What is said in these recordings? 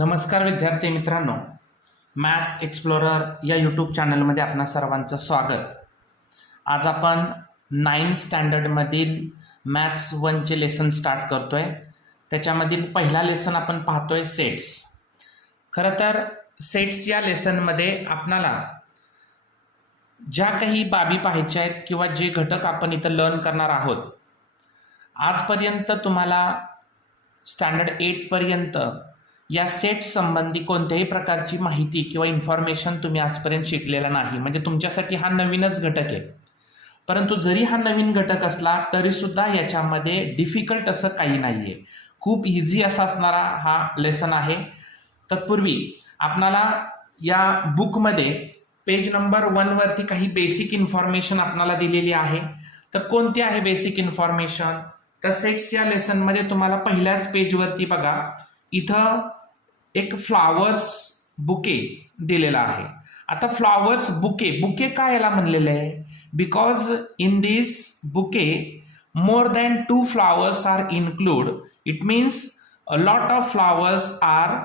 नमस्कार विद्यार्थी मित्रांनो, मॅथ्स एक्सप्लोरर या यूट्यूब चॅनलमध्ये आपणा सर्वांचं स्वागत. आज आपण 9th स्टँडर्डमधील मॅथ्स 1चे लेसन स्टार्ट करतोय. त्याच्यामधील पहिला लेसन आपण पाहतोय सेट्स. खरं तर सेट्स या लेसनमध्ये आपणाला ज्या काही बाबी पाहायच्या आहेत किंवा जे घटक आपण इथं लर्न करणार आहोत, आजपर्यंत तुम्हाला स्टँडर्ड 8 पर्यंत या सेट संबंधी कोणत्याही प्रकारची माहिती किंवा इन्फॉर्मेशन तुम्ही आजपर्यंत शिकलेला नाही. म्हणजे तुमच्यासाठी हा नवीनच घटक आहे. परंतु जरी हा नवीन घटक असला तरीसुद्धा याच्यामध्ये डिफिकल्ट असं काही नाही आहे. खूप इझी असा असणारा हा लेसन आहे. तत्पूर्वी आपणाला या बुकमध्ये पेज नंबर 1 वरती काही बेसिक इन्फॉर्मेशन आपणाला दिलेली आहे. तर कोणती आहे बेसिक इन्फॉर्मेशन? तर सेट्स या लेसनमध्ये तुम्हाला पहिल्याच पेजवरती बघा, इथं एक फ्लावर्स बुके दिलेला आहे. आता फ्लावर्स बुके काय याला म्हणलेलं आहे? Because in this bouquet more than 2 flowers are include. It means a lot of flowers are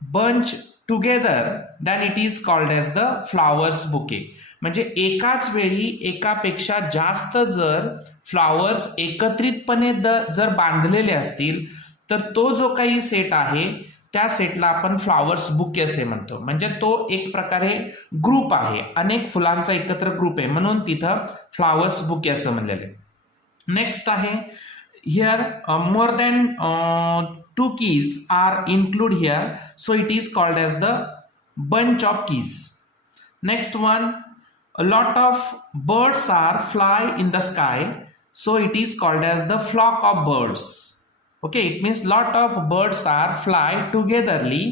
bunch together, than it is called as the flowers bouquet. म्हणजे एकाच वेळी एकापेक्षा जास्त जर फ्लावर्स एकत्रितपणे जर बांधलेले असतील तर तो जो काही सेट आहे त्या सेटला आपण फ्लावर्स बुके असे म्हणतो. म्हणजे तो एक प्रकारे ग्रुप आहे, अनेक फुलांचा एकत्र ग्रुप आहे, म्हणून तिथं फ्लावर्स बुके असं म्हणलेलं आहे. नेक्स्ट आहे here more than 2 keys are include here, so it is called as the bunch of keys. Next one, a lot of birds are fly in the sky, so it is called as the flock of birds. Okay, it means lot of birds are fly togetherly,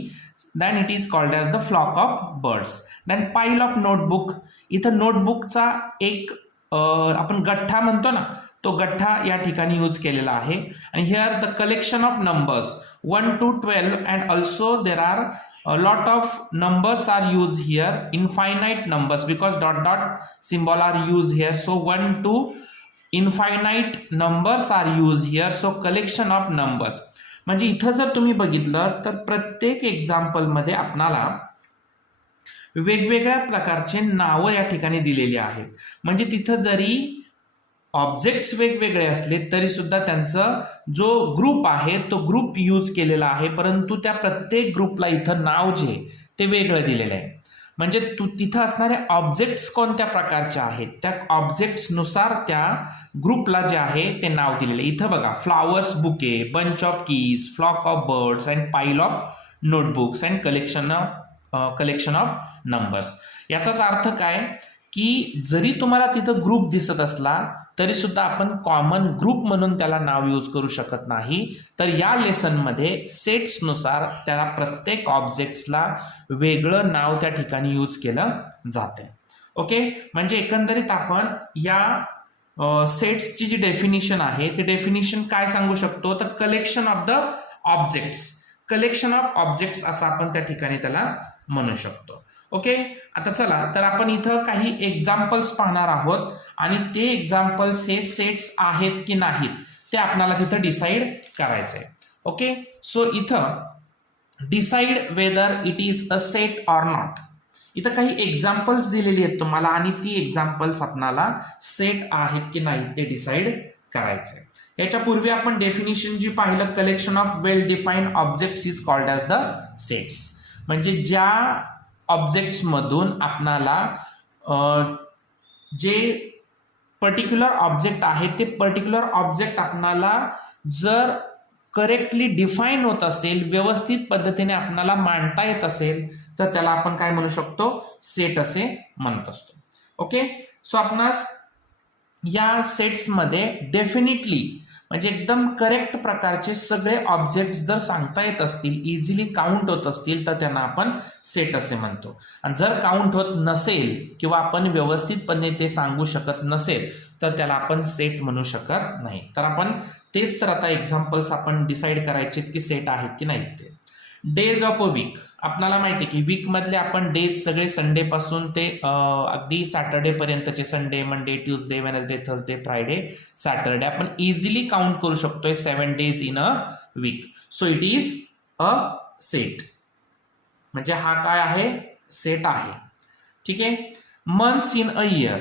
then it is called as the flock of birds. Then pile of notebook. इथं नोटबुकचा एक आपण गठ्ठा म्हणतो ना, तो गठ्ठा या ठिकाणी यूज केलेला आहे. आणि here the collection of numbers 1 to 12 and also there are a lot of numbers are used here, infinite numbers, because dot dot symbol are used here, so 1 to infinite numbers are used here, so collection of numbers. म्हणजे इथं जर तुम्ही बघितलं तर प्रत्येक example मध्ये आपणाला वेगवेगळ्या प्रकारचे नावं या ठिकाणी दिलेली आहेत. म्हणजे तिथं जरी ऑब्जेक्ट्स वेगवेगळे असले तरी सुद्धा त्यांचं जो ग्रुप आहे तो ग्रुप यूज केलेला आहे, परंतु त्या प्रत्येक ग्रुपला इथं नाव जे ते वेगळं दिलेलं आहे. म्हणजे तिथं असणारे ऑब्जेक्ट्स कोणत्या प्रकारचे आहेत त्या ऑब्जेक्ट्सनुसार त्या ग्रुपला जे आहे ते नाव दिलेले. इथं बघा, flowers bouquet, bunch of keys, flock of birds and pile of notebooks and collection of numbers. याचाच अर्थ काय की जरी तुम्हाला तिथं ग्रुप दिसत असला तरी सुद्धा आपण कॉमन ग्रुप म्हणून त्याला नाव यूज करू शकत नाही. तर या लेसनमध्ये सेट्सनुसार त्याला प्रत्येक ऑब्जेक्ट्सला वेगळं नाव त्या ठिकाणी यूज केलं जाते. ओके, म्हणजे एकंदरीत आपण या सेट्सची जी डेफिनिशन आहे ते डेफिनिशन काय सांगू शकतो? तर collection of the objects, collection of objects असं आपण त्या ठिकाणी त्याला म्हणू शकतो. ओके, आता चला तर आपण इथं काही एक्झाम्पल्स पाहणार आहोत आणि ते एक्झाम्पल्स हे सेट्स आहेत की नाहीत ते आपल्याला तिथं डिसाईड करायचंय. ओके, सो इथं decide whether it is a set or not. इथं काही एक्झाम्पल्स दिलेली आहेत तुम्हाला आणि ती एक्झाम्पल्स आपल्याला सेट आहेत की नाहीत ते डिसाईड करायचंय. याच्यापूर्वी आपण डेफिनिशन जी पाहिलं, collection of well defined objects is called as the sets. म्हणजे ज्या ऑब्जेक्ट्स मधून आपणाला जे पर्टिक्युलर ऑब्जेक्ट आहे ते पर्टिक्युलर ऑब्जेक्ट आपणाला जर करेक्टली डिफाईन होत असेल, व्यवस्थित पद्धतीने आपणाला मांडता येत असेल तर त्याला आपण काय म्हणू शकतो? सेट असे म्हणत असतो. ओके, सो आपणास या सेट्समध्ये डेफिनेटली म्हणजे एकदम करेक्ट प्रकारचे सगळे ऑब्जेक्ट्स जर सांगता येत असतील, इझिली काउंट होत असतील तर त्यांना आपण सेट असे म्हणतो. आणि जर काउंट होत नसेल किंवा आपण व्यवस्थितपणे ते सांगू शकत नसेल तर त्याला आपण सेट म्हणू शकत नाही. तर आपण तेच तर आता एक्झाम्पल्स आपण डिसाईड करायचे की सेट आहेत की नाहीत ते. डेज ऑफ अ वीक, आपल्याला माहिती आहे की वीक मधले आपण डेज सगळे संडे पासून ते अगदी सॅटर्डे पर्यंतचे Sunday, Monday, Tuesday, Wednesday, Thursday, Friday, Saturday आपण इझिली काउंट करू शकतोय 7 days in a week. So it is a set. म्हणजे हा काय आहे, सेट आहे. ठीक आहे. मंथ्स इन अ इयर,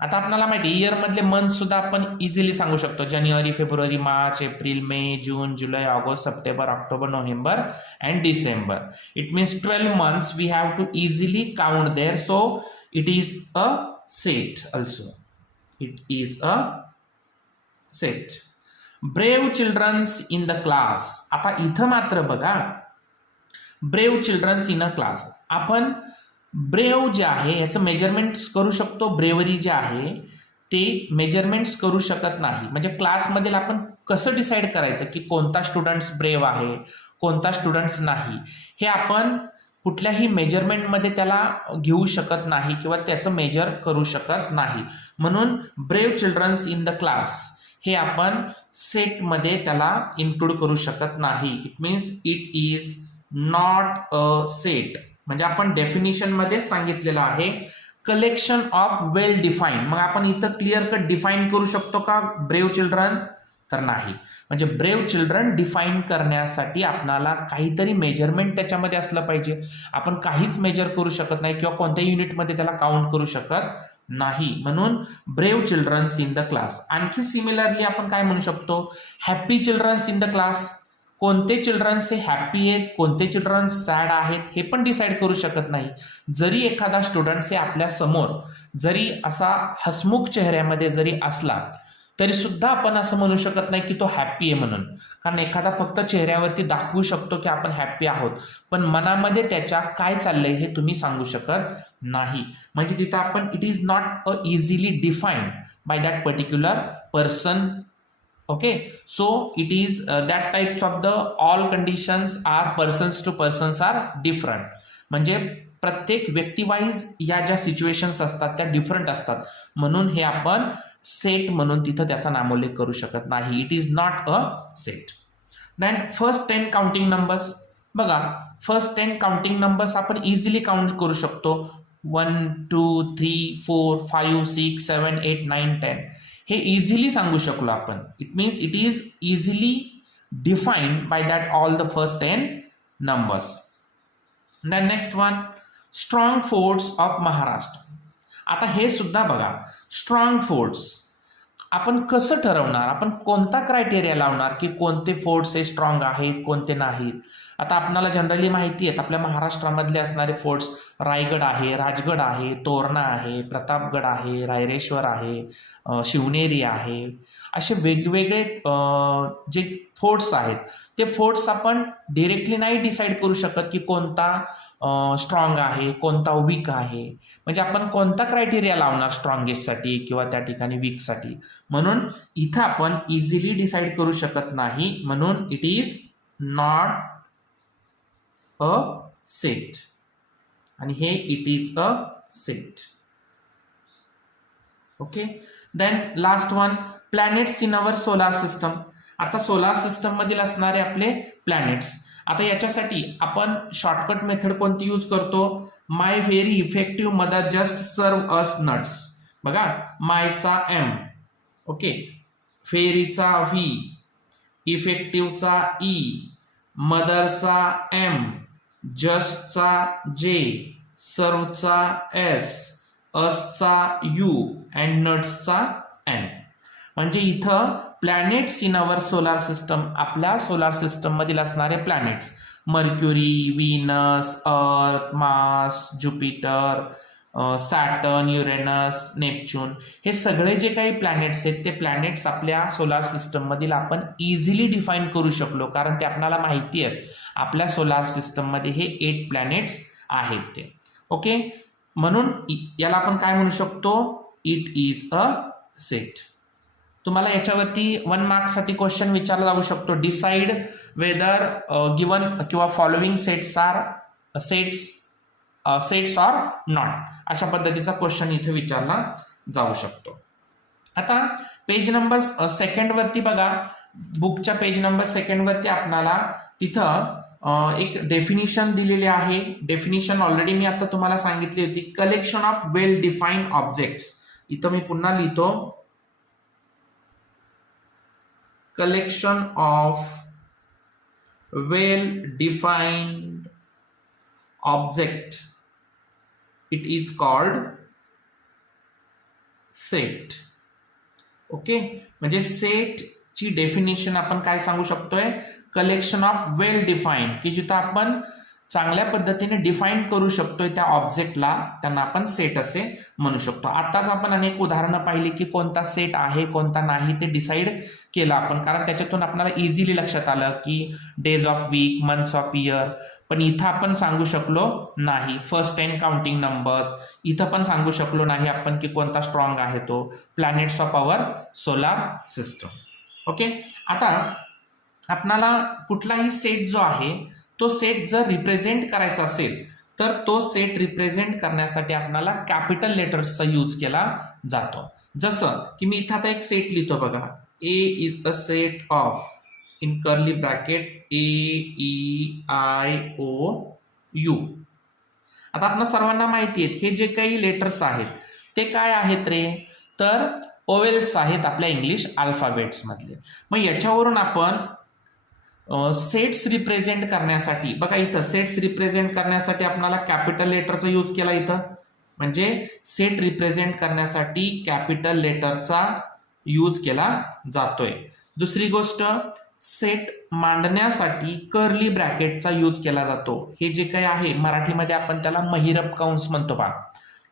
आता आपल्याला माहिती आहे इयर मधले मंथ सुद्धा आपण इझिली सांगू शकतो. January, February, March, April, May, June, July, August, September, October, November and December. It means 12 months we have to easily count there, so it is a set also. It is a set. Brave childrens in the class, आता इथं मात्र बघा brave childrens in a class, आपण brave जे आहे याचं measurements करू शकतो, ब्रेवरी जे आहे ते मेजरमेंट्स करू शकत नाही. म्हणजे क्लासमधील आपण कसं डिसाईड करायचं की कोणता स्टुडंट्स ब्रेव आहे, कोणता स्टुडंट्स नाही, हे आपण कुठल्याही मेजरमेंटमध्ये त्याला घेऊ शकत नाही किंवा त्याचं मेजर करू शकत नाही. म्हणून brave childrens in the class हे आपण सेटमध्ये त्याला इन्क्लूड करू शकत नाही. It means it is not a set. म्हणजे आपण डेफिनिशन मध्ये सांगितलेलं आहे कलेक्शन ऑफ वेल डिफाईन. मग आपण इथं क्लिअर कट डिफाईन करू शकतो का ब्रेव चिल्ड्रन, तर नाही. म्हणजे ब्रेव चिल्ड्रन डिफाईन करण्यासाठी आपल्याला काहीतरी मेजरमेंट त्याच्यामध्ये असलं पाहिजे. आपण काहीच मेजर करू शकत नाही किंवा कोणत्या युनिटमध्ये त्याला काउंट करू शकत नाही. म्हणून brave childrens in the class. आणखी सिमिलरली आपण काय म्हणू शकतो, happy childrens in the class. कोणते चिल्ड्रन्स हे हॅपी आहेत, कोणते चिल्ड्रन्स सॅड आहेत हे पण डिसाईड करू शकत नाही. जरी एखादा स्टुडंट हे आपल्या समोर जरी असा हसमुख चेहऱ्यामध्ये जरी असला तरी सुद्धा आपण असं म्हणू शकत नाही की तो हॅपी आहे म्हणून. कारण एखादा फक्त चेहऱ्यावरती दाखवू शकतो की आपण हॅपी आहोत, पण मनामध्ये त्याच्या काय चाललंय हे तुम्ही सांगू शकत नाही. म्हणजे तिथं आपण it is not a easily defined by that particular person. Okay, so it is that types of the all conditions are persons to persons are different. म्हणजे प्रत्येक व्यक्तिवाईज या ज्या सिच्युएशन्स असतात त्या डिफरंट असतात, म्हणून हे आपण सेट म्हणून तिथं त्याचा नामोल्लेख करू शकत नाही. It is not a set. Then first 10 counting numbers बघा, फर्स्ट 10 काउंटिंग नंबर्स आपण इझिली काउंट करू शकतो. 1 2 3 4 5 6 7 8 9 10 हे इझिली सांगू शकलो आपण. It means it is easily defined by that all the first 10 numbers. Then next one, strong forts of Maharashtra. आता हे सुद्धा बघा, स्ट्रॉंग फोर्ट्स आपण कसं ठरवणार, आपण कोणता क्रायटेरिया लावणार की कोणते फोर्ट्स हे स्ट्रॉंग आहेत, कोणते नाहीत. आता आपल्याला जनरली माहिती आहेत आपल्या महाराष्ट्रामधले असणारे फोर्ट्स रायगड आहे, राजगड आहे, तोरणा आहे, प्रतापगड आहे, रायरेश्वर आहे, शिवनेरी आहे. असे वेगवेगळे जे फोर्ट्स आहेत ते फोर्ट्स आपण डिरेक्टली नाही डिसाईड करू शकत की कोणता स्ट्रॉंग आहे, कोणता वीक आहे. म्हणजे आपण कोणता क्रायटेरिया लावणार स्ट्रॉंगेस्टसाठी किंवा त्या ठिकाणी वीकसाठी. म्हणून इथं आपण इझिली डिसाईड करू शकत नाही. म्हणून it is not a set आणि हे it is a set. Okay. Then last one, planets in our solar system. आता सोलार सिस्टम मधील असणारे आपले प्लॅनेट्स. आता याच्यासाठी आपण शॉर्टकट मेथड कोणती यूज करतो, my very effective mother just served us nuts. बघा, मायचा एम, ओके, फेरीचा व्ही, इफेक्टिव्हचा ई, मदरचा एम, जस्टचा जे, सर्वचा एस, असचा यू अँड नट्सचा एन. म्हणजे इथं planets in our solar system, आपल्या सोलार सिस्टम मधील असणारे planets Mercury, Venus, Earth, Mars, Jupiter, Saturn, Uranus, Neptune, हे सगळे जे काही प्लॅनेट्स आहेत ते प्लॅनेट्स आपल्या सोलार सिस्टम मधील आपण इझिली डिफाईन करू शकलो, कारण ते आपल्याला माहिती आहे आपल्या सोलार सिस्टम मध्ये हे 8 प्लॅनेट्स आहेत ते. ओके. म्हणून याला आपण काय म्हणू शकतो, इट इज अ सेट. तुम्हाला याच्यावरती 1 मार्क्ससाठी क्वेश्चन विचारला जाऊ शकतो, डिसाइड वेदर गिवन किंवा following sets are sets or not, अशा पद्धतीचा क्वेश्चन इथे विचारला जाऊ शकतो. आता पेज नंबर सेकंड वरती बघा, बुकच्या पेज नंबर सेकंड वरती आपल्याला तिथं एक डेफिनिशन दिलेली आहे. डेफिनिशन ऑलरेडी मी आता तुम्हाला सांगितली होती, collection of well defined objects. इथं मी पुन्हा लिहितो, collection of well defined object it is called set. Okay, म्हणजे सेटची डेफिनेशन आपण काय सांगू शकतोय, कलेक्शन ऑफ वेल डिफाईन्ड, की जिथं आपण चांगल्या पद्धतीने डिफाईन करू शकतोय त्या ऑब्जेक्टला, त्यांना आपण सेट असे म्हणू शकतो. आताच आपण अनेक उदाहरणं पाहिली की कोणता सेट आहे कोणता नाही ते डिसाईड केलं आपण, कारण त्याच्यातून आपल्याला इझिली लक्षात आलं की days of week, months of year. पण इथं आपण सांगू शकलो नाही. फर्स्ट 10 काउंटिंग नंबर्स इथं पण सांगू शकलो नाही आपण की कोणता स्ट्रॉंग आहे तो. Planets of our solar system. Okay, आता आपल्याला कुठलाही सेट जो आहे तो सेट जर रिप्रेझेंट करायचा असेल तर तो सेट रिप्रेझेंट करण्यासाठी आपल्याला कॅपिटल लेटर्सचा यूज केला जातो. जसं की मी इथं आता एक सेट लिहितो बघा, A is a set of in curly bracket AEIOU. आता आपल्या सर्वांना माहिती आहेत हे जे काही लेटर्स आहेत ते काय आहेत रे, तर ओवेल्स आहेत आपल्या इंग्लिश अल्फाबेट्स मधले. मग याच्यावरून आपण सेट्स रिप्रेझेंट करण्यासाठी बघा, इथं सेट्स रिप्रेझेंट करण्यासाठी आपल्याला कॅपिटल लेटरचा यूज केला इथं, म्हणजे सेट रिप्रेझेंट करण्यासाठी कॅपिटल लेटरचा यूज केला जातोय. दुसरी गोष्ट, सेट मांडण्यासाठी कर्ली ब्रॅकेटचा यूज केला जातो. हे जे काही आहे मराठीमध्ये आपण त्याला महिरप कंस म्हणतो पहा,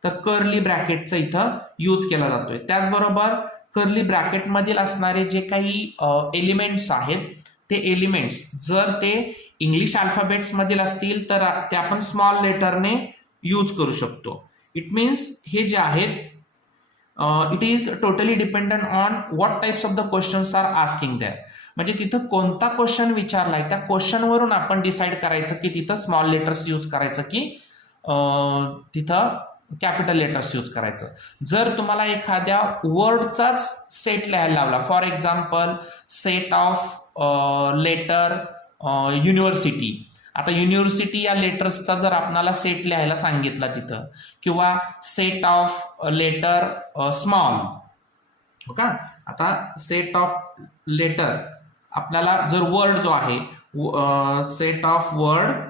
तर कर्ली ब्रॅकेटचा इथं यूज केला जातोय. त्याचबरोबर कर्ली ब्रॅकेट मधील असणारे जे काही एलिमेंट्स आहेत ते एलिमेंट्स जर ते इंग्लिश अल्फाबेट्स मधील असतील तर ते आपण स्मॉल लेटरने यूज करू शकतो. इट मीन्स हे जे आहेत it is totally dependent on what types of the questions are asking there. म्हणजे तिथं कोणता क्वेश्चन विचारलाय त्या क्वेश्चनवरून आपण डिसाईड करायचं की तिथं स्मॉल लेटर्स यूज करायचं की तिथं कॅपिटल लेटर्स यूज करायचं. जर तुम्हाला एखाद्या वर्डचाच सेट लिहायला लावला, for example set of letter university, आता युनिव्हर्सिटी या लेटर्सचा जर आपल्याला सेट लिहायला सांगितला तिथं, किंवा सेट ऑफ लेटर स्मॉल, हो का. आता सेट ऑफ लेटर आपल्याला जर वर्ड जो आहे सेट ऑफ वर्ड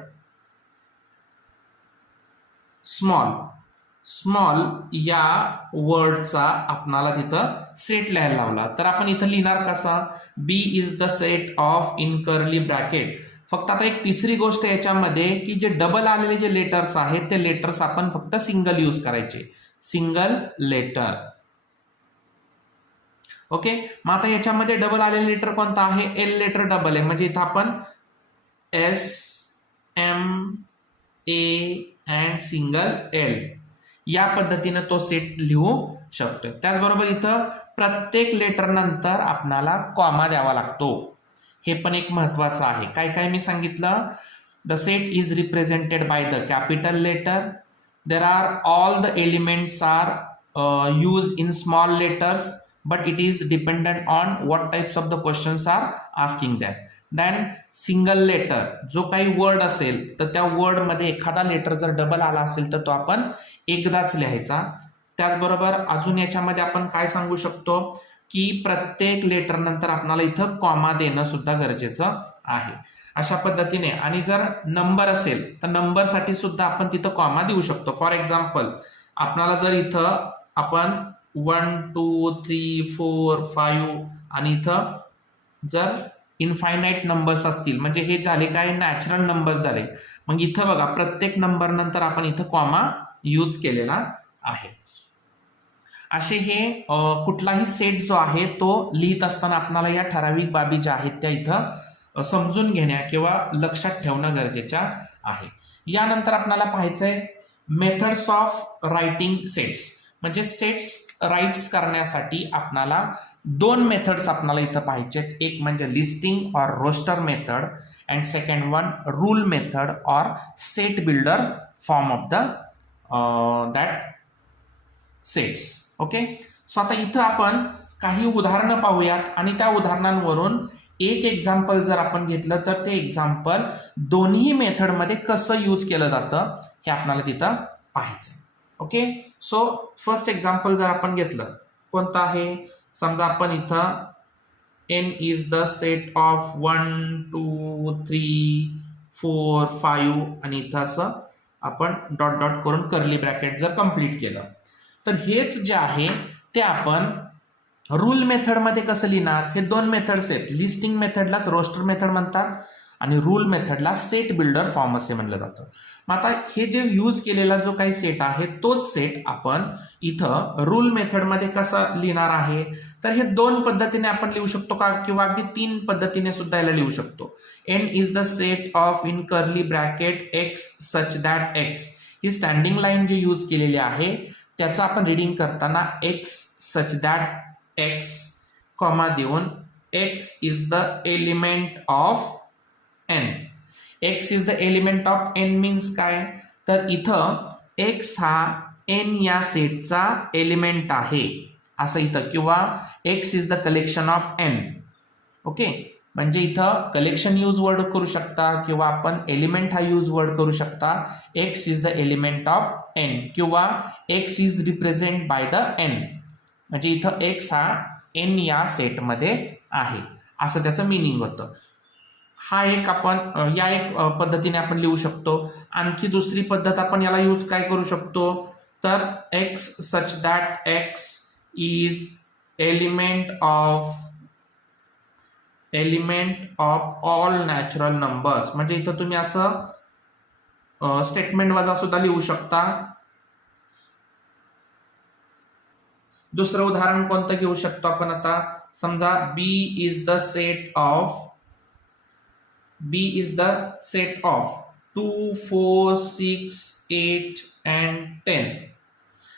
स्मॉल या वर्डचा आपणाला तिथं सेट लिहायला लावला तर आपण इथं लिहिणार कसा, B is the set of in curly bracket. फक्त आता एक तिसरी गोष्ट याच्यामध्ये की जे डबल आलेले जे लेटर्स आहेत ते लेटर्स आपण फक्त सिंगल यूज करायचे, सिंगल लेटर. ओके, मग आता याच्यामध्ये डबल आलेले लेटर कोणता आहे, एल लेटर डबल आहे, म्हणजे इथं आपण SMA अँड सिंगल एल या पद्धतीने तो सेट लिहू शकतो. त्याचबरोबर इथं प्रत्येक लेटर नंतर आपणाला कॉमा द्यावा लागतो. हे पण एक महत्वाचं आहे. काय काय मी सांगितलं, the set is represented by the capital letter, there are all the elements are use in small letters but it is dependent on what types of the questions are asking that. Then single letter, जो काही word असेल तर त्या वर्डमध्ये एखादा letter जर double आला असेल तर तो आपण एकदाच लिहायचा. त्याचबरोबर अजून याच्यामध्ये आपण काय सांगू शकतो की प्रत्येक लेटर नंतर आपल्याला इथं कॉमा देणं सुद्धा गरजेचं आहे. अशा पद्धतीने, आणि जर नंबर असेल तर नंबरसाठी सुद्धा आपण तिथं कॉमा देऊ शकतो. फॉर एक्झाम्पल आपल्याला जर इथं आपण 1 2 3 4 5 आणि इथं जर इनफायनाईट नंबर्स असतील, म्हणजे हे झाले काय नॅचरल नंबर्स झाले, मग इथं बघा प्रत्येक नंबर नंतर आपण इथं कॉमा यूज केलेला आहे. असे हे कुठलाही सेट जो आहे तो लिहित असताना आपल्याला या ठराविक बाबी ज्या आहेत त्या इथं समजून घेण्या किंवा लक्षात ठेवणं गरजेच्या आहे. यानंतर आपल्याला पाहायचंय मेथड्स ऑफ रायटिंग सेट्स. म्हणजे सेट्स राईट्स करण्यासाठी आपल्याला दोन मेथड्स आपल्याला इथं पाहिजेत. एक म्हणजे listing or roster method and second one rule method or set builder form of the that sets. Okay, so आता इथं आपण काही उदाहरणं पाहूयात आणि त्या उदाहरणांवरून एक एक्झाम्पल जर आपण घेतलं तर ते एक्झाम्पल दोन्ही मेथडमध्ये कसं यूज केलं जातं हे आपल्याला तिथं पाहायचं. ओके, सो फर्स्ट एक्झाम्पल जर आपण घेतलं, कोणतं आहे, समजा आपण इथं n is the set of 1 2 3 4 5 आणि इथं असं आपण डॉट डॉट करून कर्ली ब्रॅकेट जर कंप्लीट केलं तर हेच जे आहे ते आपण रूल मेथडमध्ये कसं लिहिणार. हे दोन मेथड्स आहेत. लिस्टिंग मेथडलाच रोस्टर मेथड म्हणतात आणि रूल मेथडला सेट बिल्डर फॉर्म असे म्हणलं जातं. मग आता हे जे यूज केलेला जो काही सेट आहे तोच सेट आपण इथं रूल मेथडमध्ये कसा लिहिणार आहे. तर हे दोन पद्धतीने आपण लिहू शकतो का, किंवा अगदी तीन पद्धतीने सुद्धा याला लिहू शकतो. N is the set of in curly bracket X such that X, ही स्टँडिंग लाईन जी यूज केलेली आहे त्याचं आपण रिडिंग करताना X such that X comma देऊन X is the element of n. x is the element of n means काय, तर इथं x हा n या सेटचा एलिमेंट आहे असं इथं, किंवा x is the collection of n. Okay, म्हणजे इथं कलेक्शन यूज वर्ड करू शकता किंवा आपण एलिमेंट हा यूज वर्ड करू शकता. x is the element of n किंवा x is represent by the n, म्हणजे इथं x हा n या सेटमध्ये आहे असं त्याचं मिनिंग होतं. हा एक आपण या एक पद्धतीने आपण लिहू शकतो. आणखी दुसरी पद्धत आपण याला यूज काय करू शकतो, तर x such that X is element of all natural numbers, म्हणजे इथं तुम्ही असं स्टेटमेंट वजा सुद्धा लिहू शकता. दुसरं उदाहरण कोणतं घेऊ शकतो आपण आता, समजा B is the set of of 2, 4, 6, 8 and 10.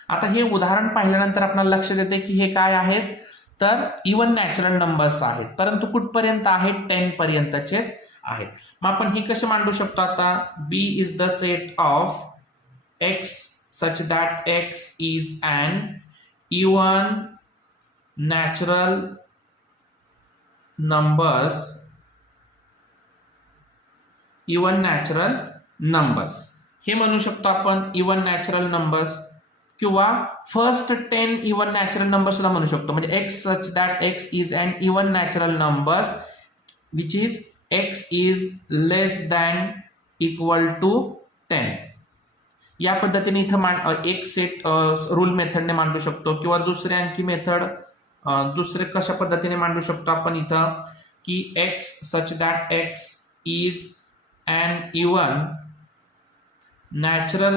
आता हे उदाहरण पाहिल्यानंतर आपल्याला लक्षात येते की हे काय आहेत, तर इवन नॅचरल नंबर्स आहेत, परंतु कुठपर्यंत आहेत, 10 पर्यंतचेच आहेत. मग आपण हे कसे मांडू शकतो आता, B is the set of X such that X is an even natural numbers हे म्हणू शकतो आपण इवन नॅचरल नंबर्स, किंवा फर्स्ट 10 इवन नॅचरल नंबर्स ला म्हणू शकतो. म्हणजे X such that X is an even natural numbers which is X is less than equal to 10. या पद्धतीने इथं एक सेट रूल मेथडने मांडू शकतो, किंवा दुसरे आणखी मेथड दुसरे कशा पद्धतीने मांडू शकतो आपण इथं, की x such that X is an even natural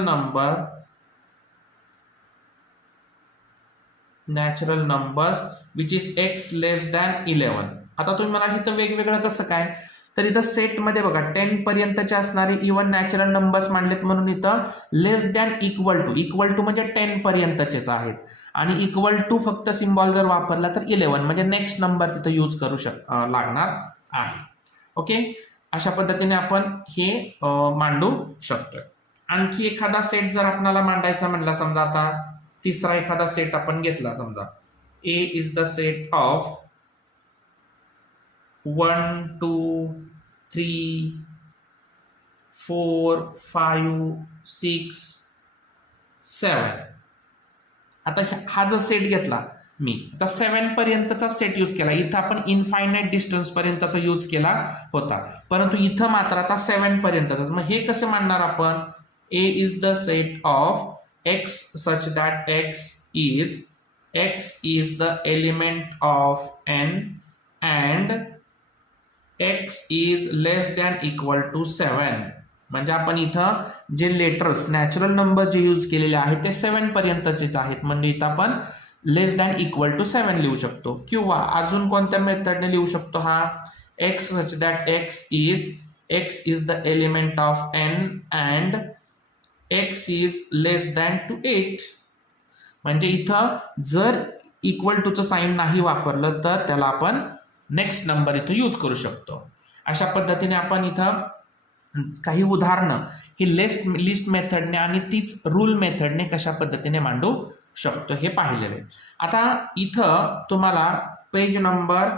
numbers which is x less than 11. आता तुम्ही मला इथं वेगवेगळं कसं काय, तर इथं सेट मध्ये बघा 10 पर्यंतचे असणारे इवन नॅचरल नंबर्स मांडलेत, म्हणून इथं लेस दॅन इक्वल टू म्हणजे 10 पर्यंतचेच आहेत, आणि इक्वल टू फक्त सिम्बॉल जर वापरला तर 11 म्हणजे नेक्स्ट नंबर तिथं यूज करू लागणार आहे. ओके, अशा पद्धतीने आपण हे मांडू शकतो. आणखी एखादा सेट जर आपल्याला मांडायचा म्हटला, समजा आता तिसरा एखादा सेट आपण घेतला, समजा ए इज द सेट ऑफ 1, 2, 3, 4, 5, 6, 7. आता हा जर सेट घेतला मी, आता 7 पर्यंतचा सेट यूज केला, इथं आपण इनफायनाइट डिस्टन्स पर्यंतचा यूज केला होता, परंतु इथं मात्र आता 7 पर्यंतच. मग हे कसे मांडणार आपण, A is the set of X such that X is the element of N and X is less than equal to 7. म्हणजे आपण इथं जे लेटर्स नॅचरल नंबर जे यूज केलेले आहेत ते 7 पर्यंतचेच आहेत, म्हणजे इथं आपण लेस दॅन इक्वल टू 7 लिहू शकतो. किंवा अजून कोणत्या मेथडने लिहू शकतो, हा X such that X is the element of N and X is less than two 8. म्हणजे इथं जर इक्वल टूचं साईन नाही वापरलं तर त्याला आपण नेक्स्ट नंबर इथं यूज करू शकतो. अशा पद्धतीने आपण इथं काही उदाहरणं ही लिस्ट मेथडने आणि तीच रूल मेथडने कशा पद्धतीने मांडू शकतो हे पाहिलेलं आहे. आता इथं तुम्हाला पेज नंबर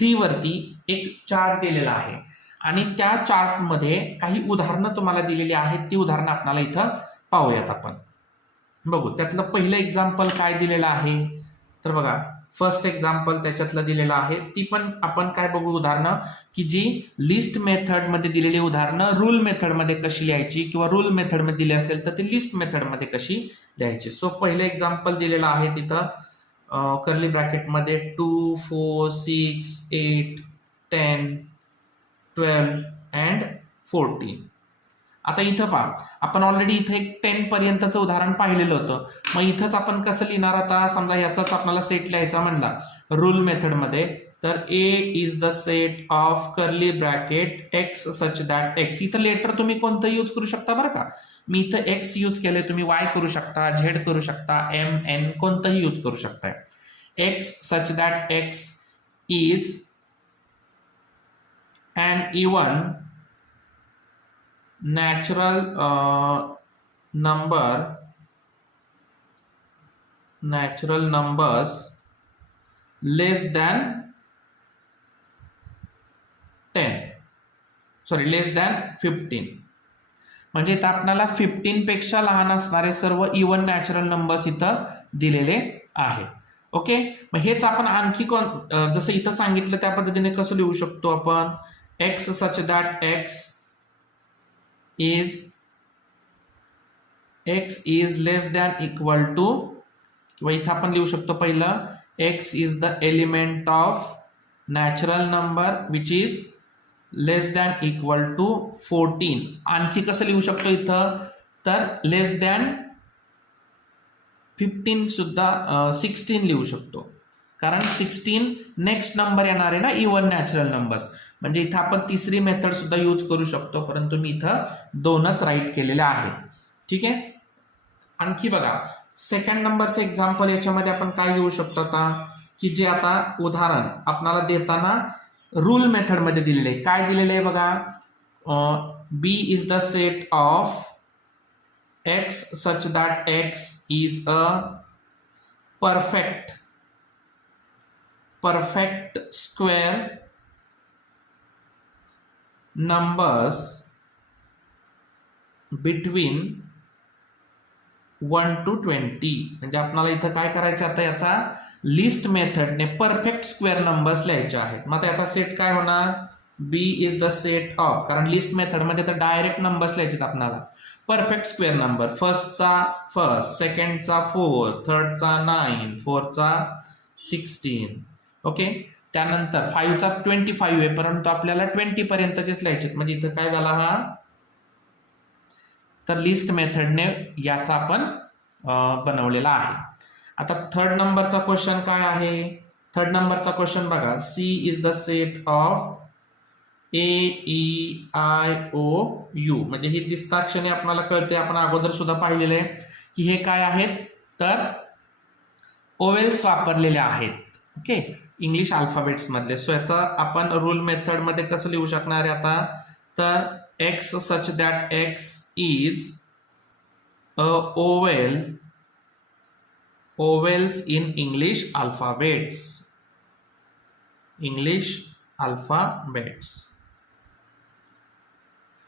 3 वरती एक चार्ट दिलेला आहे आणि त्या चार्टमध्ये काही उदाहरणं तुम्हाला दिलेली आहेत. ती उदाहरणं आपल्याला इथं पाहूयात आपण. बघू त्यातलं पहिलं एक्झाम्पल काय दिलेलं आहे, तर बघा फर्स्ट एक्झाम्पल त्याच्यातलं दिलेलं आहे, ती पण आपण काय बघू उदाहरणं, की जी लिस्ट मेथडमध्ये दिलेली उदाहरणं रूल मेथडमध्ये कशी लिहायची किंवा रूल मेथडमध्ये दिली असेल तर ती लिस्ट मेथडमध्ये कशी लिहायची. सो पहिलं एक्झाम्पल दिलेलं आहे तिथं कर्ली ब्रॅकेटमध्ये 2, 4, 6, 8, 10, 12 अँड 14. आता इथं पहा, आपण ऑलरेडी इथं एक 10 पर्यंतचं उदाहरण पाहिलेलं होतं. मग इथंच आपण कसं लिहिणार, आता समजा ह्याचाच आपल्याला सेट लिहायचा म्हणला रूल मेथडमध्ये, तर A is the set of curly bracket X such that X. इथं लेटर तुम्ही कोणतं यूज करू शकता बरं का. मी इथं एक्स यूज केलंय, तुम्ही वाय करू शकता, झेड करू शकता, एम एन कोणतंही यूज करू शकताय. X such that X is an even natural numbers less than 15. म्हणजे इथं आपल्याला 15 पेक्षा लहान असणारे सर्व इवन नॅचरल नंबर्स इथं दिलेले आहे. ओके, मग हेच आपण आणखी जसं इथं सांगितलं त्या पद्धतीने कसं लिहू शकतो आपण, x such that x is less than equal to, किंवा इथं आपण लिहू शकतो पहिलं x is the element of natural number which is less than equal to 14. आणखी कसं लिहू शकतो इथं, तर लेस दॅन 15 सुद्धा 16 लिहू शकतो, कारण 16 नेक्स्ट नंबर येणार आहे ना इवन नॅचरल नंबर्स. म्हणजे इथं आपण तिसरी मेथड सुद्धा यूज करू शकतो, परंतु मी इथं 2च राईट केलेले आहे. ठीक आहे. आणखी बघा सेकंड नंबरचं एक्झाम्पल, याच्यामध्ये आपण काय घेऊ शकतो आता, की जे आता उदाहरण आपल्याला देताना रूल मेथडमध्ये दिलेले आहे. काय दिलेले आहे बघा, B is the set of X such that X is a perfect square numbers between 1 to 20. म्हणजे आपल्याला इथं काय करायचं, आता याचा लिस्ट मेथडने परफेक्ट स्क्वेअर नंबर्स लिहायचे आहेत. मग याचा सेट काय होणार, B is the set of, कारण लिस्ट मेथडमध्ये तर डायरेक्ट नंबर्स लिहायचे आपल्याला. परफेक्ट स्क्वेअर नंबर, फर्स्टचा फर्स्ट, सेकंडचा 4, थर्डचा 9, फोर्थचा 16. ओके, त्यानंतर 5चा 25 आहे, परंतु आपल्याला 20 पर्यंतचेच लिहायचे. म्हणजे इथं काय झाला हा, तर लिस्ट मेथडने याचा आपण बनवलेला आहे. आता थर्ड नंबरचा क्वेश्चन काय आहे, थर्ड नंबरचा क्वेश्चन बघा, C is the set of AEIOU. म्हणजे ही दिसता क्षणी आपल्याला कळते, आपण अगोदर सुद्धा पाहिलेलं आहे की हे काय आहेत, तर ओवेल्स वापरलेले आहेत. ओके, इंग्लिश अल्फाबेट्स मधले. सो याचा आपण रूल मेथड मध्ये कसं लिहू शकणार आहे आता, तर x such that X is a vowels in English alphabets.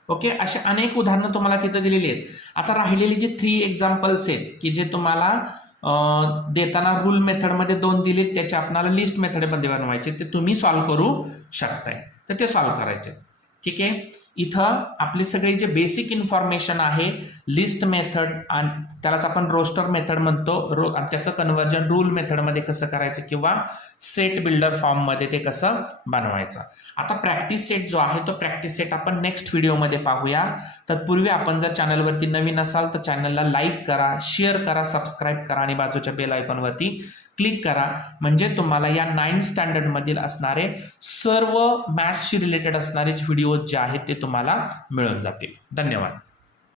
Okay, असे अनेक उदाहरणं तुम्हाला तिथं दिलेली आहेत. आता राहिलेली जी 3 एक्झाम्पल्स आहेत की जे तुम्हाला देताना रूल मेथडमध्ये 2 दिलेत, त्याचे आपल्याला लिस्ट मेथडमध्ये बनवायचे, ते तुम्ही सॉल्व्ह करू शकताय. तर ते सॉल्व्ह करायचे. ठीक आहे, इथं आपली सगळी जे बेसिक इन्फॉर्मेशन आहे लिस्ट मेथड, आणि त्यालाच आपण रोस्टर मेथड म्हणतो, आणि त्याचं कन्व्हर्जन रूल मेथडमध्ये कसं करायचं किंवा सेट बिल्डर फॉर्ममध्ये ते कसं बनवायचं. आता प्रॅक्टिस सेट जो आहे तो प्रॅक्टिस सेट आपण नेक्स्ट व्हिडिओमध्ये पाहूया. तत्पूर्वी आपण जर चॅनलवरती नवीन असाल तर चॅनलला लाईक करा, शेअर करा, सबस्क्राईब करा आणि बाजूच्या बेल आयकॉनवरती क्लिक करा. म्हणजे तुम्हाला या 9th स्टँडर्ड मधील असणारे सर्व मॅथ्सशी रिलेटेड असणारे व्हिडिओ जे आहेत ते तुम्हाला मिळून जातील. धन्यवाद.